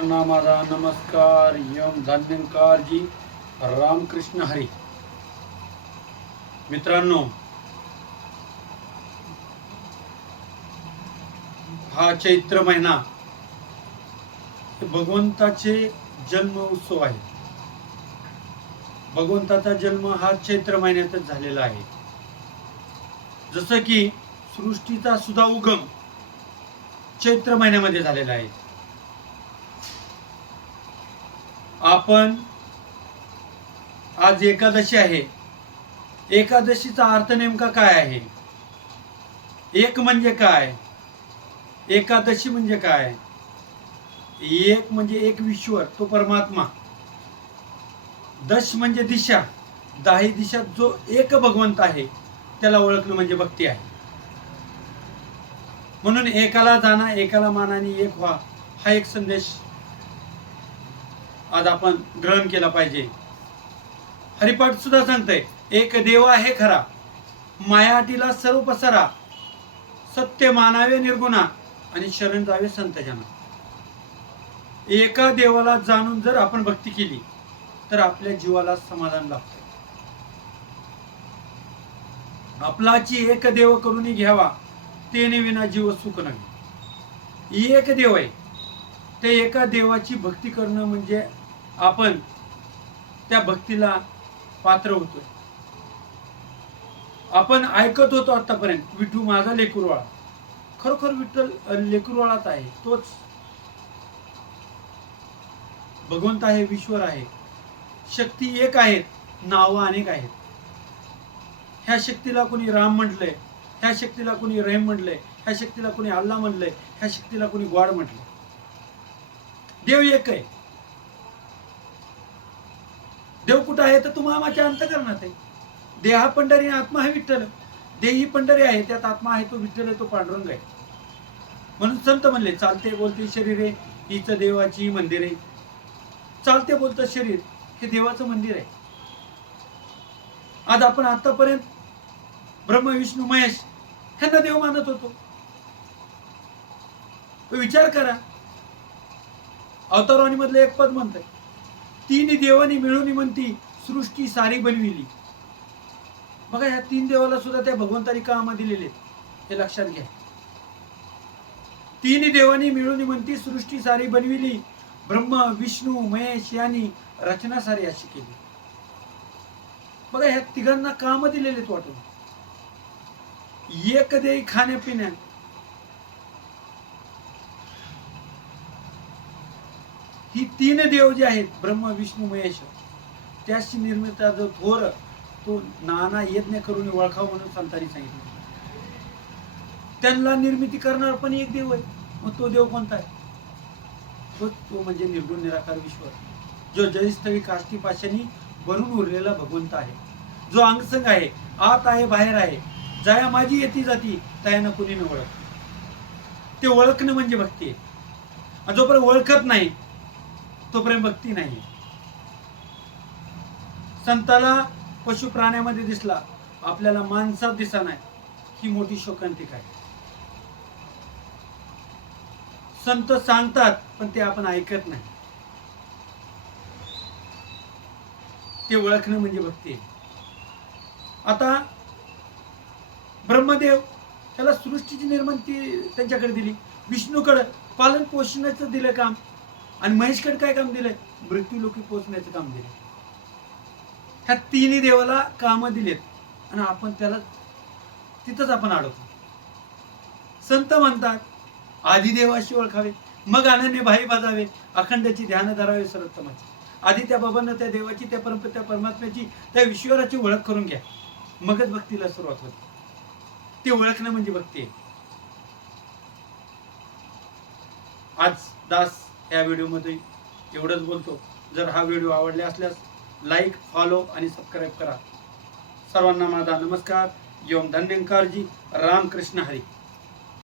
सर्वांना माझा नमस्कार. यम धान्यंकारजी रामकृष्ण हरी. मित्रांनो, हा चैत्र महिना भगवंताचे जन्म उत्सव आहे. भगवंताचा जन्म हा चैत्र महिन्यातच झालेला आहे. जसं की सृष्टीचा सुद्धा उगम चैत्र महिन्यामध्ये झालेला आहे. आपण आज एकादशी आहे. एकादशीचा अर्थ नेमका काय आहे? एक म्हणजे काय? एकादशी म्हणजे काय? एक म्हणजे एक विश्वर, तो परमात्मा. दश म्हणजे दिशा, 10 दिशात जो एक भगवंत आहे त्याला ओळखणं म्हणजे भक्ती आहे. म्हणून एकाला जाणा, एकाला मानाने एक व्हा, हा एक संदेश आज आपण ग्रहण केला पाहिजे. हरिपाठ सुद्धा सांगतंय, एक देव आहे खरा, मायाटीला सर्व पसारा, सत्य मानावे निर्गुणा आणि शरण जावे संत जना. एका देवाला जाणून जर आपण भक्ती केली तर आपल्या जीवाला समाधान लाभते. आपलाची एक देव करून घ्यावा, तेने विना जीव सुख नाही. एक देव आहे, ते एका देवाची भक्ती करणं म्हणजे आपण त्या भक्तीला पात्र होतोय. आपण ऐकत होतो आतापर्यंत, विठू माझा लेकुरवाळा. खरोखर विठ्ठल लेकुरवाळाच आहे. तोच भगवंत आहे, विश्वर आहे. शक्ती एक आहेत, नावं अनेक आहेत. ह्या शक्तीला कोणी राम म्हटलंय, ह्या शक्तीला कोणी रहीम म्हटलंय, ह्या शक्तीला कोणी अल्लाह म्हटलंय, ह्या शक्तीला कोणी गॉड म्हटलंय. देव एक आहे. देव कुठं आहे तर तुम्हाला माझ्या अंतःकरणात आहे. देहा पंढरी आत्मा आहे विठ्ठल. देही पंढरी आहे, त्यात आत्मा आहे, तो विठ्ठल आहे, तो पांडुरंग आहे. म्हणून संत म्हणले, चालते बोलते शरीर आहे हीच देवाची मंदिर आहे. चालते बोलतं शरीर हे देवाचं मंदिर आहे. आज आपण आतापर्यंत ब्रह्म विष्णू महेश ह्यांना देव मानत होतो. विचार करा, अवतारवाणी मधलं एक पद म्हणतंय, तीन देवानी मिळून म्हणती सृष्टी सारी बनविली. बघा, ह्या तीन देवाला सुद्धा त्या भगवंतानी काम दिलेले, हे लक्षात घ्या. तीन देवानी मिळून म्हणती सृष्टी सारी बनविली, ब्रह्म विष्णू महेश यांनी रचना सारी अशी केली. बघा, ह्या तिघांना काम दिलेले वाटून. एक देई खाण्यापिण्यात, ही तीन देव जे आहेत ब्रह्म विष्णू महेश, त्याची निर्मिती जो थोर तो नाना यज्ञ करून ओळखाव म्हणून संतांनी सांगितलं. त्यांना निर्मिती करणार पण एक देव आहे. मग तो देव कोणता आहे? तो म्हणजे निर्गुण निराकार विश्वर, जो जयस्थळी काष्टी पाशांनी बनून उरलेला भगवंत आहे, जो अंगसंग आहे, आत आहे बाहेर आहे, जाया माझी येती जाती त्यानं कुणी न ओळख. ते ओळखणं म्हणजे भक्ती आहे. आणि जोपर्यंत ओळखत नाही तोपर्यंत भक्ती नाही. संताला पशु प्राण्यामध्ये दिसला, आपल्याला माणसात दिसा नाही, ही मोठी शोकांतिका आहे. संत सांगतात पण ते आपण ऐकत नाही. ते ओळखणं म्हणजे भक्ती आहे. आता ब्रह्मदेव त्याला सृष्टीची निर्मिती त्यांच्याकडे दिली, विष्णूकडे पालन पोषणाचं दिलं काम, आणि महेशकडे काय काम दिलंय? मृत्यू लोकी पोचण्याचं काम दिलंय. ह्या तिन्ही देवाला काम दिलेत आणि आपण त्याला तिथंच आपण अडवतो. संत म्हणतात, आधी देवाशी ओळखावे, मग अनन्य भाई बाजावे, अखंडाची ध्यान धरावे सर्वोत्तमाची. आधी त्या बाबांना त्या देवाची, त्या परमात्म्याची, त्या विश्वराची ओळख करून घ्या, मगच भक्तीला सुरुवात होते. ते ओळखणं म्हणजे भक्ती आहे. आज दास या व्हिडिओमध्ये एवढंच बोलतो. जर हा व्हिडिओ आवडला असल्यास लाईक, फॉलो आणि सबस्क्राईब करा. सर्वांना माझा नमस्कार. यम धान्यंकारजी रामकृष्ण हरी.